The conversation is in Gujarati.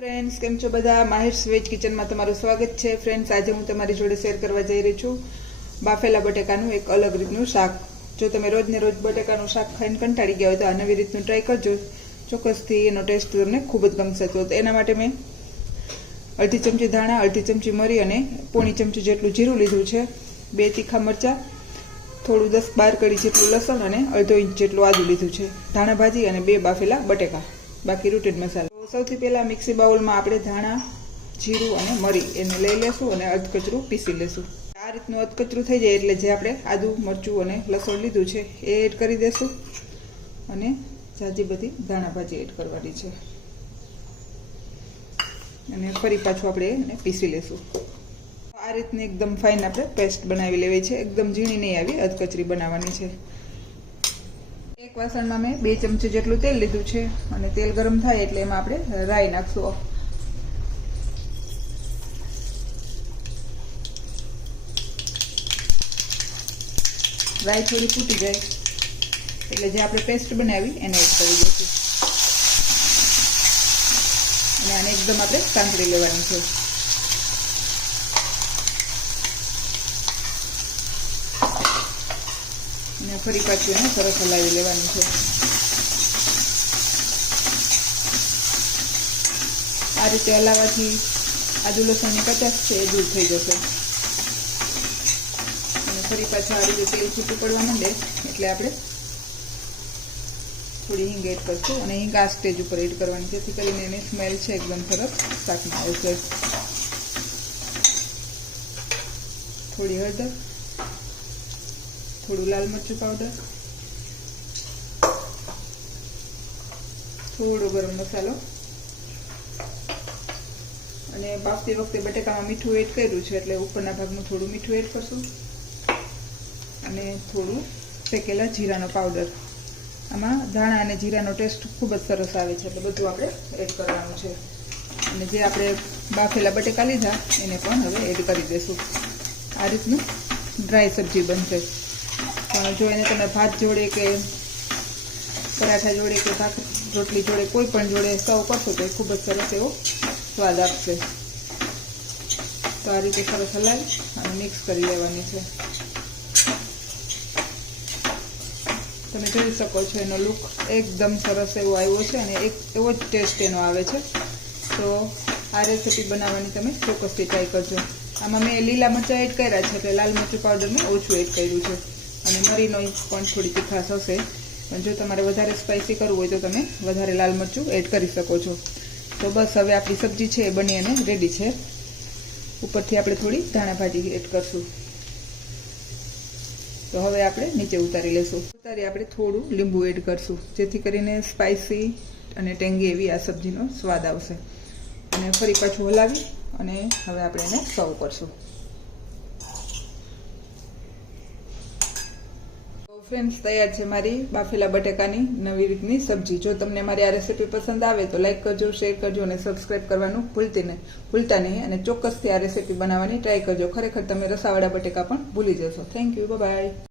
ફ્રેન્ડ્સ, કેમ છો બધા? માહિર્સ વેજ કિચનમાં તમારું સ્વાગત છે. ફ્રેન્ડ્સ, આજે હું તમારી જોડે શેર કરવા જઈ રહી છું બાફેલા બટેકાનું એક અલગ રીતનું શાક. જો તમે રોજને રોજ બટેકાનું શાક ખાઈને કંટાળી ગયા હોય તો આ નવી રીતનું ટ્રાય કરજો. ચોક્કસથી એનો ટેસ્ટ તમને ખૂબ જ ગમશે. તો એના માટે મેં અડધી ચમચી ધાણા, અડધી ચમચી મરી અને પોણી ચમચી જેટલું જીરું લીધું છે. 2 તીખા મરચાં, થોડું 10-12 કળી જેટલું લસણ અને અડધો ઇંચ જેટલું આદું લીધું છે. ધાણા ભાજી અને 2 બાફેલા બટેકા, બાકી રૂટીન મસાલા. સૌથી પહેલાં મિક્સી બાઉલમાં આપણે ધાણા, જીરું અને મરી એને લઈ લેશું અને અધકચરું પીસી લેશું. આ રીતનું અધકચરું થઈ જાય એટલે જે આપણે આદું, મરચું અને લસણ લીધું છે એ એડ કરી દેશું અને જાજી બધી ધાણા ભાજી એડ કરવાની છે અને ફરી પાછું આપણે એને પીસી લેશું. આ રીતની એકદમ ફાઇન આપણે પેસ્ટ બનાવી લેવી છે. એકદમ ઝીણી નહીં આવી, અધકચરી બનાવવાની છે. એક વાસણમાં મેં 2 ચમચી જેટલું તેલ લીધું છે અને તેલ ગરમ થાય એટલે એમાં આપણે રાઈ નાખશું. રાઈ થોડી ફૂટી જાય એટલે જે આપણે પેસ્ટ બનાવી એને એડ કરી દઈશું અને આને એકદમ આપણે સાંતળી લેવાની છે. અને ફરી પાછું એને સરસ હલાવી લેવાનું છે. આ રીતે હલાવવાથી આદુ લસણની કચાશ છે એ દૂર થઈ જશે. અને ફરી પાછું આ રીતે તેલ છૂટું પડવા માંડે એટલે આપણે થોડી હિંગ એડ કરશું અને હિંગ આ સ્ટેજ ઉપર એડ કરવાની, જેથી કરીને એની સ્મેલ છે એકદમ સરસ શાકમાં આવશે. થોડી હળદર, થોડું લાલ મરચું પાવડર, થોડો ગરમ મસાલો અને બાફતી વખતે બટેકામાં મીઠું એડ કર્યું છે એટલે ઉપરના ભાગનું થોડું મીઠું એડ કરશું અને થોડું શેકેલા જીરાનો પાવડર. આમાં ધાણા અને જીરાનો ટેસ્ટ ખૂબ જ સરસ આવે છે એટલે બધું આપણે એડ કરવાનું છે. અને જે આપણે બાફેલા બટેકા લીધા એને પણ હવે એડ કરી દઈશું. આ રીતનું ડ્રાય સબ્જી બનશે. પણ જો એને તમે ભાત જોડે કે પરાઠા જોડે કે રોટલી જોડે કોઈ પણ જોડે સર્વ કરશો તો એ ખૂબ જ સરસ એવો સ્વાદ આપશે. તો આ રીતે સરસ હલાવી અને મિક્સ કરી લેવાની છે. તમે જોઈ શકો છો એનો લુક એકદમ સરસ એવો આવ્યો છે અને એક એવો જ ટેસ્ટ એનો આવે છે. તો આ રેસીપી બનાવવાની તમે ચોક્કસથી ટ્રાય કરજો. આમાં મેં લીલા મરચાં એડ કર્યા છે એટલે લાલ મરચું પાવડર મેં ઓછું એડ કર્યું છે અને મરીનો પણ થોડી તીખાશ હશે. પણ જો તમારે વધારે સ્પાઇસી કરવું હોય તો તમે વધારે લાલ મરચું એડ કરી શકો છો. તો બસ હવે આપણી સબ્જી છે એ બની અને રેડી છે. ઉપરથી આપણે થોડી ધાણા ભાજી એડ કરશું. તો હવે આપણે નીચે ઉતારી લેશું. ઉતારી આપણે થોડું લીંબુ એડ કરશું, જેથી કરીને સ્પાઇસી અને ટેંગી એવી આ સબ્જીનો સ્વાદ આવશે. અને ફરી પાછું હલાવી અને હવે આપણે એને સર્વ કરશું. ફ્રેન્ડ્સ, તૈયાર છે મારી બાફેલા બટેકાની નવી રીતની સબ્જી. જો તમને મારી આ રેસીપી પસંદ આવે તો લાઈક કરજો, શેર કરજો અને સબસ્ક્રાઈબ કરવાનું ભૂલતા નહીં. અને ચોક્કસથી આ રેસીપી બનાવવાની ટ્રાય કરજો. ખરેખર તમે રસાવાળા બટેકા પણ ભૂલી જશો. Thank you, by.